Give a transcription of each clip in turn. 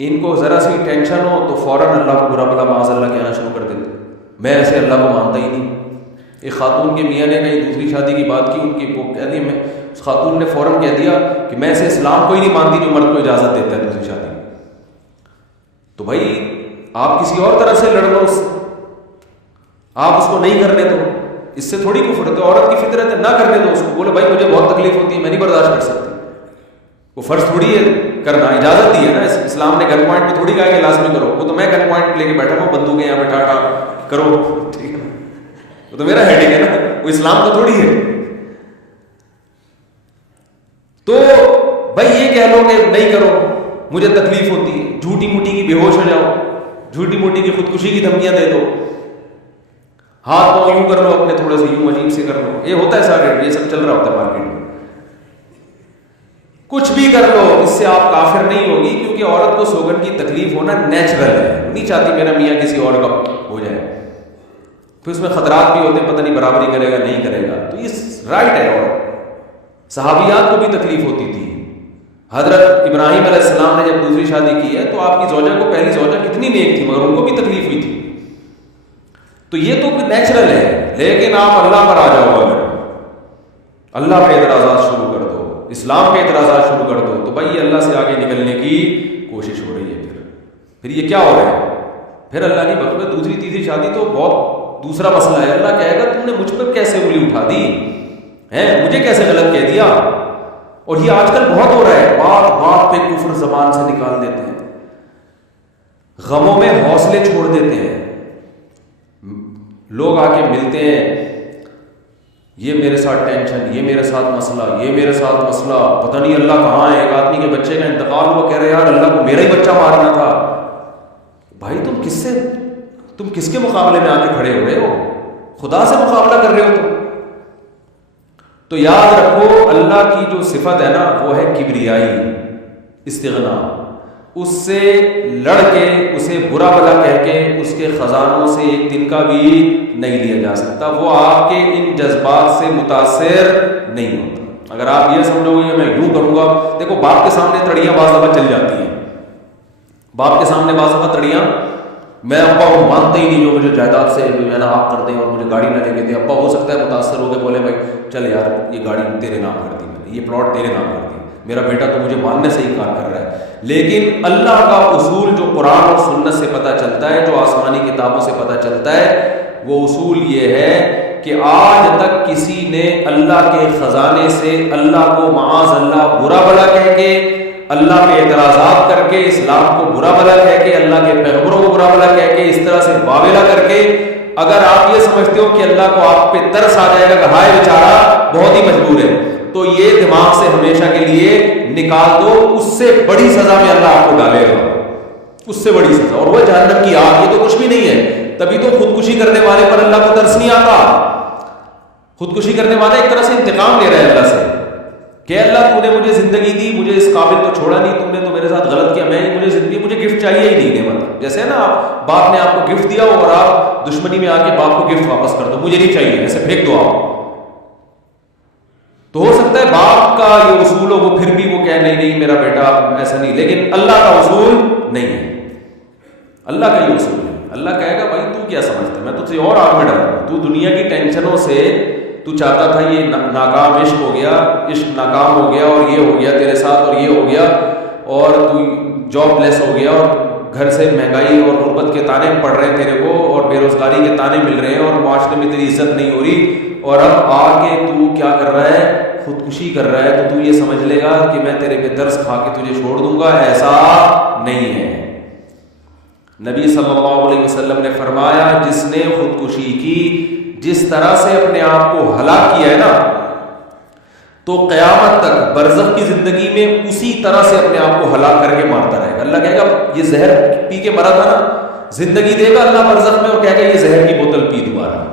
ان کو ذرا سی ٹینشن ہو تو فوراً اللہ کو برا بلا معاذ اللہ کہنا شروع کر دیتے. میں ایسے اللہ کو مانتا ہی نہیں. ایک خاتون کے میاں نے کہیں دوسری شادی کی بات کی, ان کی وہ کہہ دی, میں اس خاتون نے فوراً کہہ دیا کہ میں ایسے اسلام کو ہی نہیں مانتی جو مرد کو اجازت دیتا ہے دوسری شادی. تو بھائی آپ کسی اور طرح سے لڑ لو اس سے, آپ اس کو نہیں کرنے دو, اس سے تھوڑی کفر ہے. تو عورت کی فطرت ہے نہ کرنے دو اس کو, بولے بھائی مجھے بہت تکلیف ہوتی ہے, میں نہیں برداشت کر سکتی. وہ فرض تھوڑی ہے کرنا, اجازت دی ہے نا اسلام نے. گن پوائنٹ پہ تھوڑی کہا کہ لازمی کرو, وہ تو میں گن پوائنٹ لے کے بیٹھا ہوں, بندوقیں یہاں پہ ٹاٹا کرو, ٹھیک ہے, وہ تو میرا ہیڈک ہے نا, وہ اسلام تو تھوڑی ہے. تو بھائی یہ کہہ لو کہ نہیں کرو مجھے تکلیف ہوتی ہے, جھوٹی موٹی کی بے ہوش ہو جاؤ, جھوٹی موٹی کی خودکشی کی دھمکیاں دے دو, ہاتھ پاؤں یوں کر لو اپنے تھوڑے سے یوں عجیب سے کر لو, یہ ہوتا ہے سارے, یہ سب چل رہا ہوتا ہے مارکیٹ میں. کچھ بھی کر لو اس سے آپ کافر نہیں ہوگی, کیونکہ عورت کو سوگن کی تکلیف ہونا نیچرل ہے. نہیں چاہتی میرا میاں کسی اور کا ہو جائے, پھر اس میں خطرات بھی ہوتے ہیں, پتہ نہیں برابری کرے گا نہیں کرے گا, تو یہ رائٹ ہے. اور صحابیات کو بھی تکلیف ہوتی تھی. حضرت ابراہیم علیہ السلام نے جب دوسری شادی کی ہے تو آپ کی زوجہ کو, پہلی زوجہ کتنی نیک تھی مگر ان کو بھی تکلیف ہوئی تھی. تو یہ تو نیچرل ہے. لیکن آپ اللہ پر آ جاؤ, اگر اللہ پہ اعتراضات شروع کر دو, اسلام پہ اعتراضات شروع کر دو, تو بھائی یہ اللہ سے آگے نکلنے کی کوشش ہو رہی ہے. پھر یہ کیا ہو رہا ہے, پھر اللہ نہیں بخشے دوسری تیسری شادی تو بہت دوسرا مسئلہ ہے. اللہ کہے گا تم نے مجھ پر کیسے انگلی اٹھا دی ہے, مجھے کیسے غلط کہہ دیا. اور یہ آج کل بہت ہو رہا ہے, بات بات پہ کفر زبان سے نکال دیتے ہیں, غموں میں حوصلے چھوڑ دیتے ہیں. لوگ آ کے ملتے ہیں, یہ میرے ساتھ ٹینشن, یہ میرے ساتھ مسئلہ, یہ میرے ساتھ مسئلہ, پتہ نہیں اللہ کہاں ہے. ایک آدمی کے بچے کا انتقال ہوا, کہہ رہے یار اللہ کو میرا ہی بچہ مارنا تھا. بھائی تم کس کے مقابلے میں آ کے کھڑے ہو رہے ہو, خدا سے مقابلہ کر رہے ہو تم. تو یاد رکھو اللہ کی جو صفت ہے نا وہ ہے کبریائی, استغنا. اس سے لڑ کے, اسے برا بلا کہہ کے, اس کے خزانوں سے ایک دن کا بھی نہیں لیا جا سکتا. وہ آپ کے ان جذبات سے متاثر نہیں ہوتا. اگر آپ یہ سمجھو گے میں یوں کروں گا, دیکھو باپ کے سامنے تڑیاں بعض دفعہ چل جاتی ہیں, باپ کے سامنے بعض دفعہ تڑیاں, میں ابا کو مانتا ہی نہیں جو مجھے جائیداد سے جو ہے نا آپ کر دیں اور مجھے گاڑی نہ لے کے دیں. ابا ہو سکتا ہے متاثر ہو کے بولے بھائی چل یار یہ گاڑی تیرے نام کر دی میں نے, یہ پلاٹ تیرے نام کر دی, میرا بیٹا تو مجھے ماننے سے ہی کار کر رہا ہے. لیکن اللہ کا اصول جو قرآن اور سنت سے پتہ چلتا ہے, جو آسمانی کتابوں سے پتہ چلتا ہے, وہ اصول یہ ہے کہ آج تک کسی نے اللہ کے خزانے سے اللہ کو معاذ اللہ برا بلا کہہ کے, اللہ پہ اعتراضات کر کے, اسلام کو برا بلا کہہ کے, اللہ کے پیغمبروں کو برا بلا کہہ کے, اس طرح سے واویلا کر کے, اگر آپ یہ سمجھتے ہو کہ اللہ کو آپ پہ ترس آ جائے گا کہ ہائے بیچارہ بہت ہی مجبور ہے, تو یہ دماغ سے ہمیشہ کے لیے نکال دو. اس سے بڑی سزا میں اللہ آپ کو ڈالے گا, اس سے بڑی سزا, اور وہ جہنم کی آگ. یہ تو کچھ بھی نہیں ہے. تبھی تو خودکشی کرنے والے پر اللہ کو ترس نہیں آتا. خودکشی کرنے والا ایک طرح سے انتقام لے رہا ہے اللہ سے کہ اللہ تو نے مجھے زندگی دی, مجھے اس قابل تو چھوڑا نہیں, تم نے تو میرے ساتھ غلط کیا, مجھے زندگی, مجھے گفٹ چاہیے ہی نہیں نعمت. جیسے نا آپ باپ نے آپ کو گفٹ دیا اور آپ دشمنی میں آ کے باپ کو گفٹ واپس کر دو, مجھے نہیں چاہیے, ایسے پھینک دو آپ. تو ہو سکتا ہے باپ کا یہ اصول ہو, وہ پھر بھی وہ کہہ نہیں میرا بیٹا ایسا نہیں, لیکن اللہ کا اصول نہیں ہے. اللہ کا یہ اصول ہے. اللہ کہے گا بھائی تو کیا سمجھتا ہے, میں تجھے اور آگ میں ڈالوں. تو دنیا کی ٹینشنوں سے تو چاہتا تھا یہ ناکام عشق ہو گیا, عشق ناکام ہو گیا, اور یہ ہو گیا تیرے ساتھ, اور یہ ہو گیا, اور تو جاب لیس ہو گیا, اور گھر سے مہنگائی اور غربت کے تانے پڑ رہے ہیں تیرے کو, اور بے روزگاری کے تانے مل رہے ہیں, اور معاشرے میں تیری عزت نہیں ہو رہی, اور اب آ کے تو کیا کر رہا ہے, خودکشی کر رہا ہے. تو یہ سمجھ لے گا کہ میں تیرے پہ ترس کھا کے تجھے چھوڑ دوں گا. ایسا نہیں ہے. نبی صلی اللہ علیہ وسلم نے فرمایا جس نے خودکشی کی, جس طرح سے اپنے آپ کو ہلاک کیا ہے نا, تو قیامت تک برزخ کی زندگی میں اسی طرح سے اپنے آپ کو ہلاک کر کے مارتا رہے گا. اللہ کہے گا یہ زہر پی کے مرا تھا نا, زندگی دے گا اللہ برزخ میں, اور کہے گا یہ زہر کی بوتل پی دوبارہ,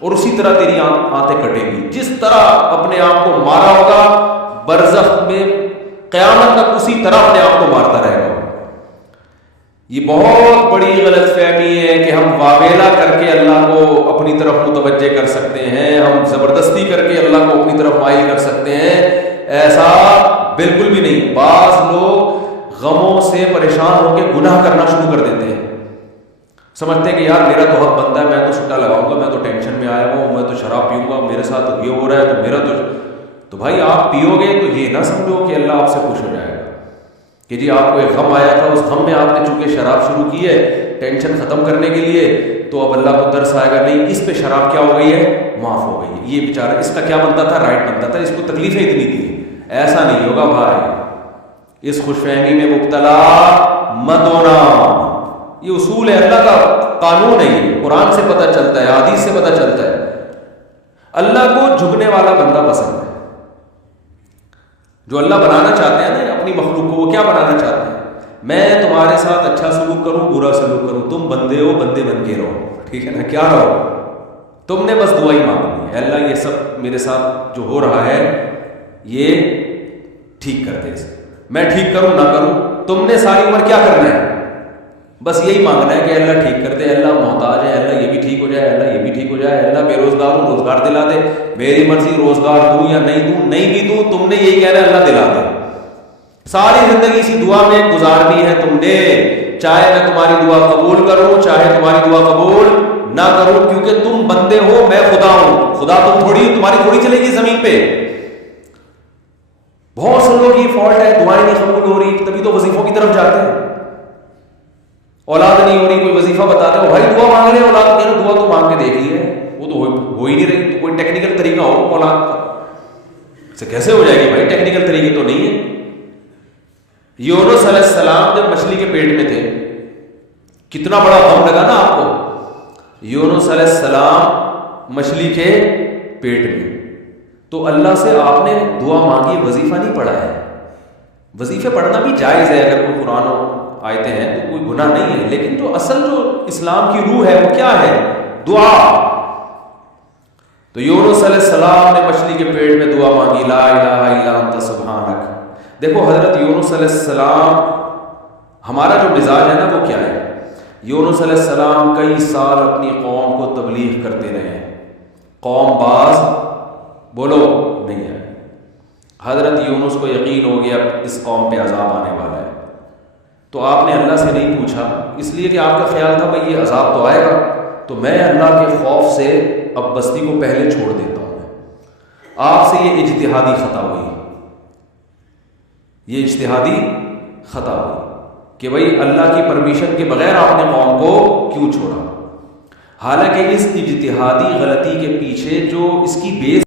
اور اسی طرح تیری آنتیں کٹیں گی. جس طرح اپنے آپ کو مارا ہوگا برزخ میں, قیامت تک اسی طرح اپنے آپ کو مارتا رہے گا. یہ بہت بڑی غلط فہمی ہے کہ ہم واویلا کر کے اللہ کو اپنی طرف متوجہ کر سکتے ہیں, ہم زبردستی کر کے اللہ کو اپنی طرف مائل کر سکتے ہیں. ایسا بالکل بھی نہیں. بعض لوگ غموں سے پریشان ہو کے گناہ کرنا شروع کر دیتے ہیں. سمجھتے ہیں کہ یار میرا تو حق بنتا ہے, میں تو سٹا لگاؤں گا, میں تو ٹینشن میں آیا ہوں, میں تو شراب پیوں گا, میرے ساتھ یہ ہو رہا ہے تو میرا تو بھائی آپ پیو گے تو یہ نہ سمجھو کہ اللہ آپ سے خوش ہو جائے گا کہ جی آپ کو ایک غم آیا تھا, اس غم میں آپ نے چونکہ شراب شروع کی ہے ٹینشن ختم کرنے کے لیے, تو اب اللہ کو ترس آئے گا, نہیں اس پہ شراب کیا ہو گئی ہے, معاف ہو گئی ہے, یہ بیچارہ اس کا کیا بنتا تھا, رائٹ بنتا تھا, اس کو تکلیفیں اتنی تھی. ایسا نہیں ہوگا بھائی, اس خوش فہمی میں مبتلا مت ہونا. یہ اصول ہے, اللہ کا قانون ہے, یہ قرآن سے پتہ چلتا ہے, حدیث سے پتہ چلتا ہے. اللہ کو جھکنے والا بندہ پسند ہے. جو اللہ بنانا چاہتے ہیں نا اپنی مخلوق کو, وہ کیا بنانا چاہتے ہیں, میں تمہارے ساتھ اچھا سلوک کروں برا سلوک کروں, تم بندے ہو, بندے بن کے رہو, ٹھیک ہے نا, کیا رہو, تم نے بس دعا ہی مانگنی ہے, اللہ یہ سب میرے ساتھ جو ہو رہا ہے یہ ٹھیک کر دے, میں ٹھیک کروں نہ کروں, تم نے ساری عمر کیا کرنا ہے, بس یہی مانگنا ہے کہ اللہ ٹھیک کر دے, اللہ محتاج ہے, اللہ یہ بھی ٹھیک ہو جائے, اللہ یہ بھی ٹھیک ہو جائے, اللہ بے روزگار ہوں روزگار دلا دے, میری مرضی روزگار دوں یا نہیں دوں, نہیں بھی دوں تم نے یہی کہنا ہے اللہ دلا دے. ساری زندگی اسی دعا میں گزارنی ہے تم نے, چاہے میں تمہاری دعا قبول کروں چاہے تمہاری دعا قبول نہ کروں, کیونکہ تم بندے ہو, میں خدا ہوں, خدا تم تھوڑی, تمہاری تھوڑی چلے گی زمین پہ. بہت سے لوگ یہ فالٹ ہے, دعائیں نہیں قبول ہو رہی, تبھی تو وظیفوں کی طرف جاتے ہیں. اولاد نہیں ہو رہی, کوئی وظیفہ بتاتے ہو, بھائی دعا مانگ رہے ہیں, اولاد کہہ رہے دعا تو مانگ کے دیکھ لی ہے, وہ تو ہو ہی نہیں رہی, تو کوئی ٹیکنیکل طریقہ ہو اولاد کا, سے کیسے ہو جائے گی بھائی, ٹیکنیکل طریقے تو نہیں ہے. یونس علیہ السلام جب مچھلی کے پیٹ میں تھے, کتنا بڑا غم لگا نا آپ کو, یونس علیہ السلام مچھلی کے پیٹ میں, تو اللہ سے آپ نے دعا مانگی, وظیفہ نہیں پڑھا ہے. وظیفے پڑھنا بھی جائز ہے اگر کوئی قرآن آیتیں ہیں تو کوئی گناہ نہیں ہے, لیکن جو اصل جو اسلام کی روح ہے وہ کیا ہے, دعا. تو یونس علیہ السلام نے مچھلی کے پیٹ میں دعا مانگی, لا الہ الا انت سبحانک. دیکھو حضرت یونس علیہ السلام, ہمارا جو مزاج ہے نا وہ کیا ہے, یونس علیہ السلام کئی سال اپنی قوم کو تبلیغ کرتے رہے, قوم باز بولو نہیں ہے. حضرت یونس کو یقین ہو گیا اس قوم پہ عذاب آنے والا ہے, تو آپ نے اللہ سے نہیں پوچھا, اس لیے کہ آپ کا خیال تھا بھائی یہ عذاب تو آئے گا, تو میں اللہ کے خوف سے اب بستی کو پہلے چھوڑ دیتا ہوں. آپ سے یہ اجتہادی خطا ہوئی, یہ اجتہادی خطا ہوئی کہ بھائی اللہ کی پرمیشن کے بغیر آپ نے قوم کو کیوں چھوڑا. حالانکہ اس اجتہادی غلطی کے پیچھے جو اس کی بیس